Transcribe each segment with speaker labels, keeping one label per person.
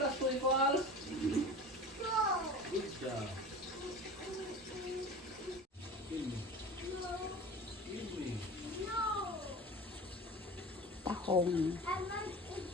Speaker 1: last two equal? Good job.
Speaker 2: Tahong.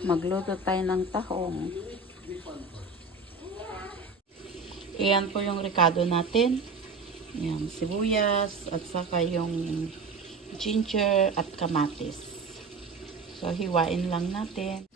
Speaker 2: Magluto tayo ng tahong. Ayan po yung ricado natin. Ayan, sibuyas at saka yung ginger at kamatis. So, hiwain lang natin.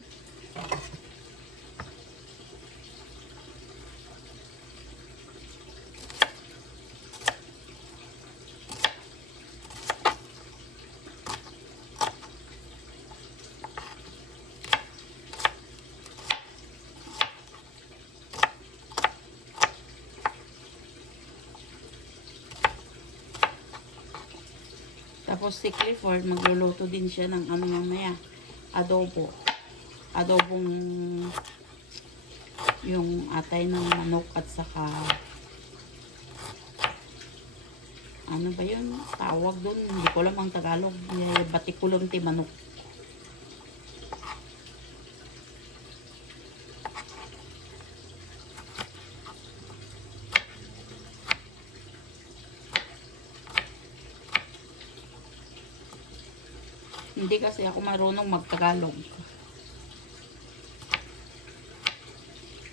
Speaker 2: Tapos si Clifford, magluluto din siya ng ano mamaya, adobo. Adobong yung atay ng manok at saka ano ba yun? Tawag dun. Hindi ko alam ang Tagalog. Batikulong ti manok. Hindi kasi ako marunong magtagalog.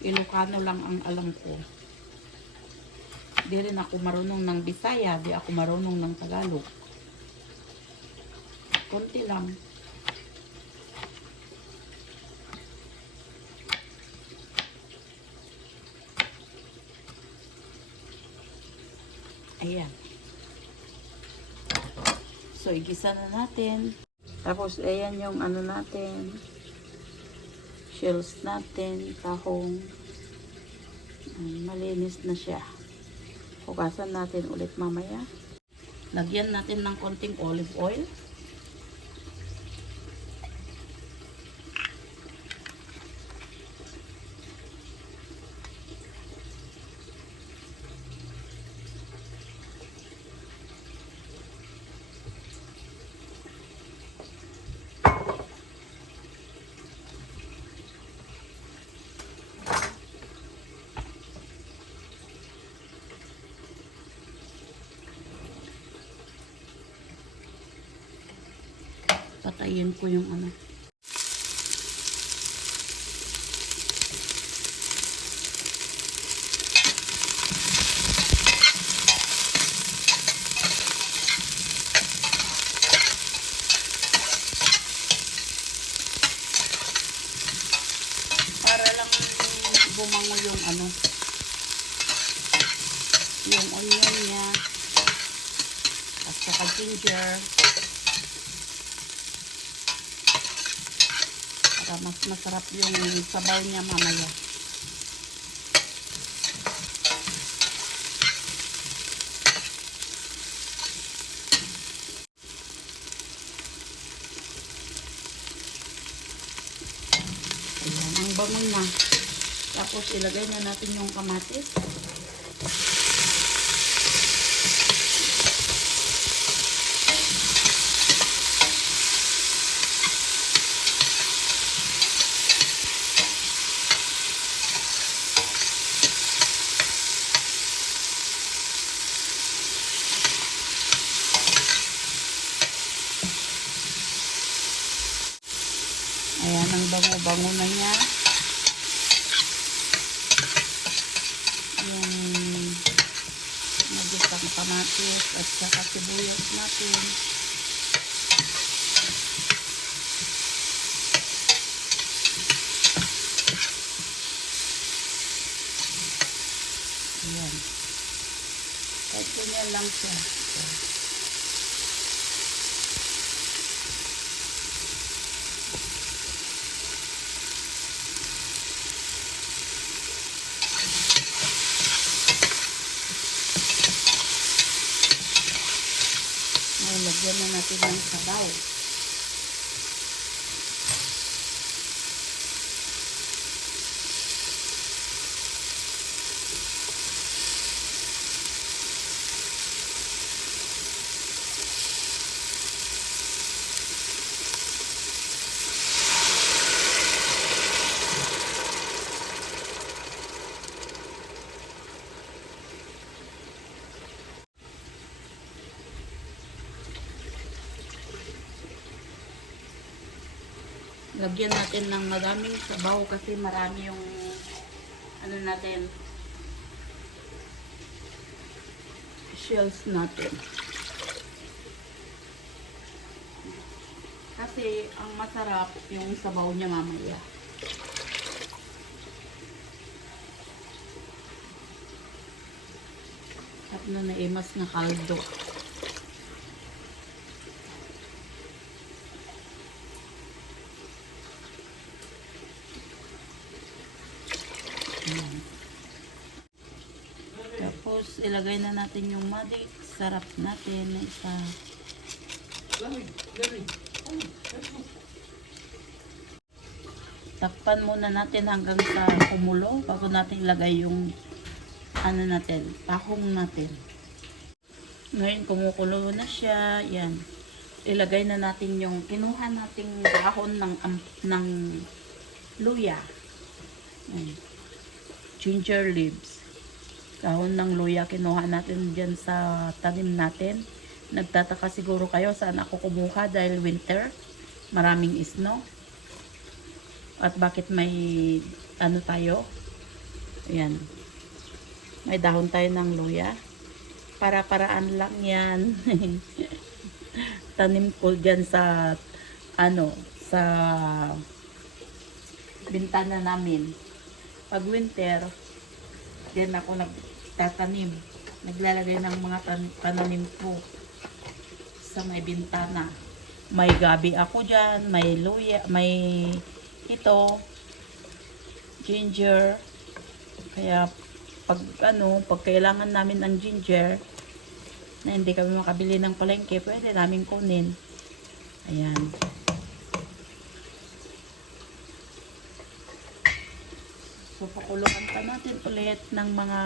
Speaker 2: Ilocano lang ang alam ko. Di rin ako marunong ng Bisaya, di ako marunong ng Tagalog. Konti lang. Ayan. So, igisa na natin. Tapos, ayan yung ano natin. Shells natin, tahong. Ayan, Malinis na siya. Hugasan natin ulit mamaya. Lagyan natin ng konting olive oil. Patayin ko yung ano. Para lang bumango yung ano. Yung onion niya. At saka ginger. Para mas masarap yung sabaw niya mamaya. Ayan, ang bangon na. Tapos ilagay na natin yung kamatis. Ayan, ang bango-bango na niya. Yung nagisang kamatis at saka sibuyas natin. Ayan. Kahit ganyan lang siya. Ngayon, lagyan na natin ng sabaw. Lagyan natin ng madaming sabaw kasi marami yung ano natin shells natin. Kasi ang masarap yung sabaw niya mamaya. At na naimas na kaldo. Ayan. Ilagay na natin yung madik. Sarap natin na isa. Takpan muna natin hanggang sa kumulo bago natin ilagay yung ano natin, tahong natin. Ngayon kumukulo na siya, yan. Ilagay na natin yung kinuha nating dahon ng am- ng luya. Yan. Ginger leaves. Dahon ng luya kinuha natin diyan sa tanim natin. Nagtataka siguro kayo saan ako kumuha dahil winter. Maraming snow. At bakit may ano tayo? Ayan. May dahon tayo ng luya. Para-paraan lang yan. Tanim ko dyan sa ano, sa bintana namin. Pag winter, din ako nagtatanim. Naglalagay ng mga tan- tananim ko sa may bintana. May gabi ako dyan, may luya, may ito, ginger. Kaya pag ano, pag kailangan namin ng ginger, na hindi kami makabili ng palengke, pwede namin kunin. Ayan. So, pakuluan pa natin ulit ng mga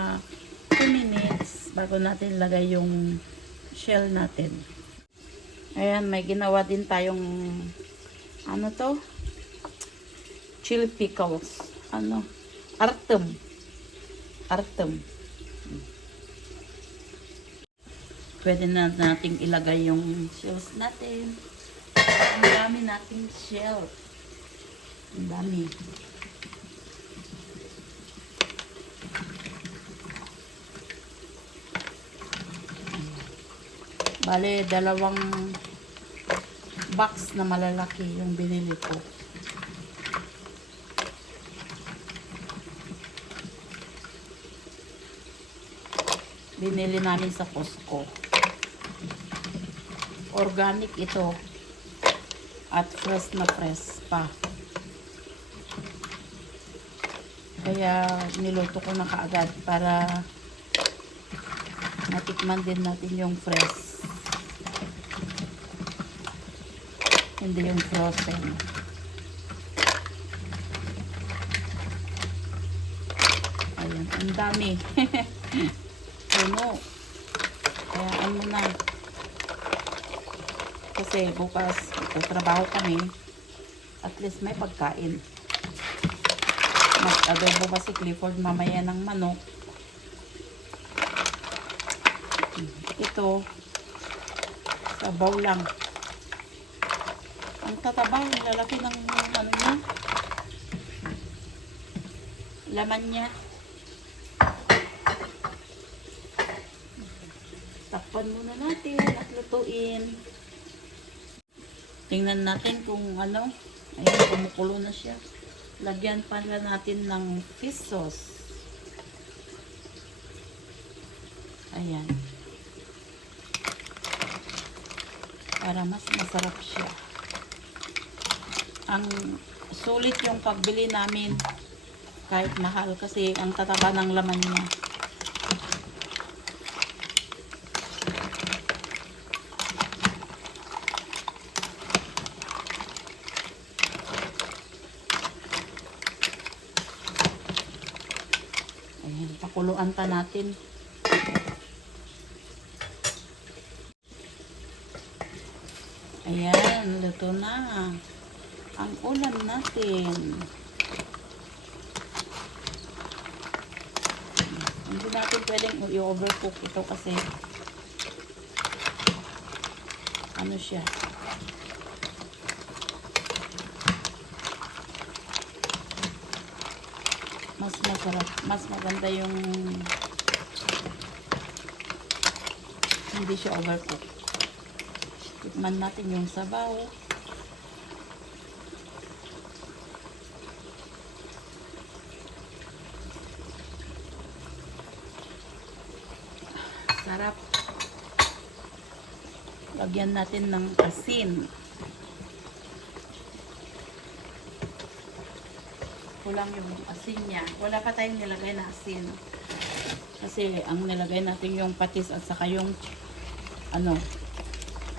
Speaker 2: 2 minutes bago natin lagay yung shell natin. Ayan, may ginawa din tayong ano to? Chili pickles. Ano? Artem. Artem. Pwede na nating ilagay yung shells natin. Ang dami nating shell. Ang dami. Bale, dalawang box na malalaki yung binili ko. Binili namin sa Costco. Organic ito. At fresh na fresh pa. Kaya niluto ko na kaagad para natikman din natin yung fresh. Hindi yung frozen. Ayan, ang dami. Puno. Kaya ano na. Kasi bukas, trabaho kami. At least may pagkain. Mag-adobo ba si Clifford mamaya ng manok. Ito, sabaw lang. Ang tataba, ang lalaki ng ano niya. Laman niya. Takpan muna natin at lutuin. Tingnan natin kung ano. Ayan, kumukulo na siya. Lagyan pala natin ng fish sauce. Ayan. Para mas masarap siya. Ang sulit yung pagbili namin kahit mahal kasi ang tataba ng laman niya. Ayan, pakuluan pa natin. Ayan, luto na ang ulam natin. Hindi natin pwedeng i-overcook ito kasi ano siya. Mas masarap. Mas maganda yung hindi siya overcook. Tikman natin yung sabaw. Lagyan natin ng asin. Kulang yung asin niya. Wala pa tayong nilagay na asin. Kasi ang nilagay natin yung patis at saka yung ano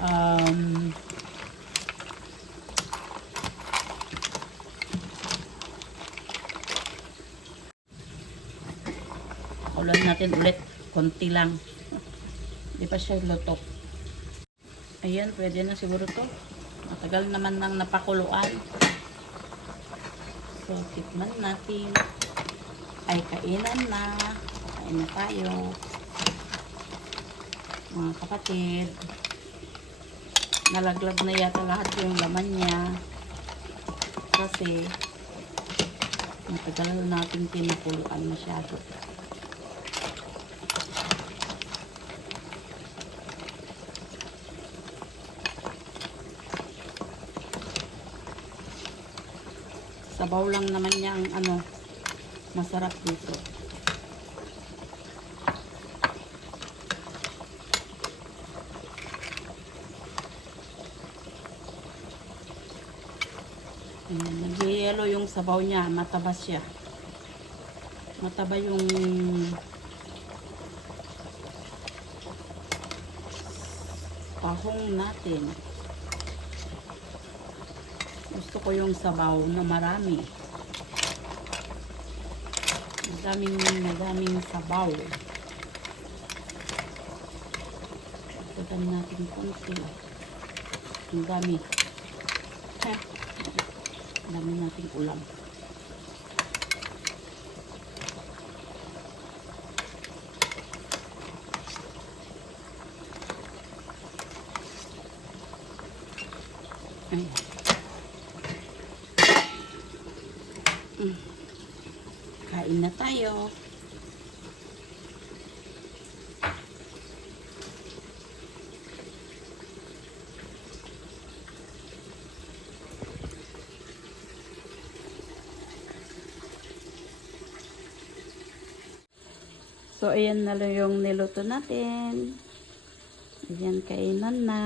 Speaker 2: um, ulan natin ulit konti lang di pa siya luto ayan pwede na siguro to. Matagal naman nang napakuluan. So tikman natin. Ay kainan na. Kain na tayo. Mga kapatid. Nalaglag na yata lahat yung laman niya. Kasi matagal natin pinakuluan masyado sabaw lang naman niya ang ano masarap dito nag-yellow yung sabaw niya, mataba siya. Mataba yung tahong natin. Ko yung sabaw na marami. Madaming, madaming sabaw. Tagan natin konti. Ang dami. Ang dami nating ulam. Ayan. Mm. Kain na tayo. So, ayan na lang yung niluto natin. Ayan, kainan na.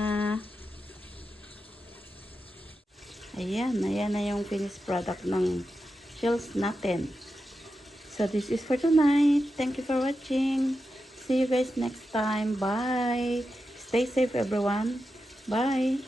Speaker 2: Ayan, ayan na yung finished product ng shells natin. So, this is for tonight. Thank you for watching. See you guys next time. Bye. Stay safe, everyone. Bye.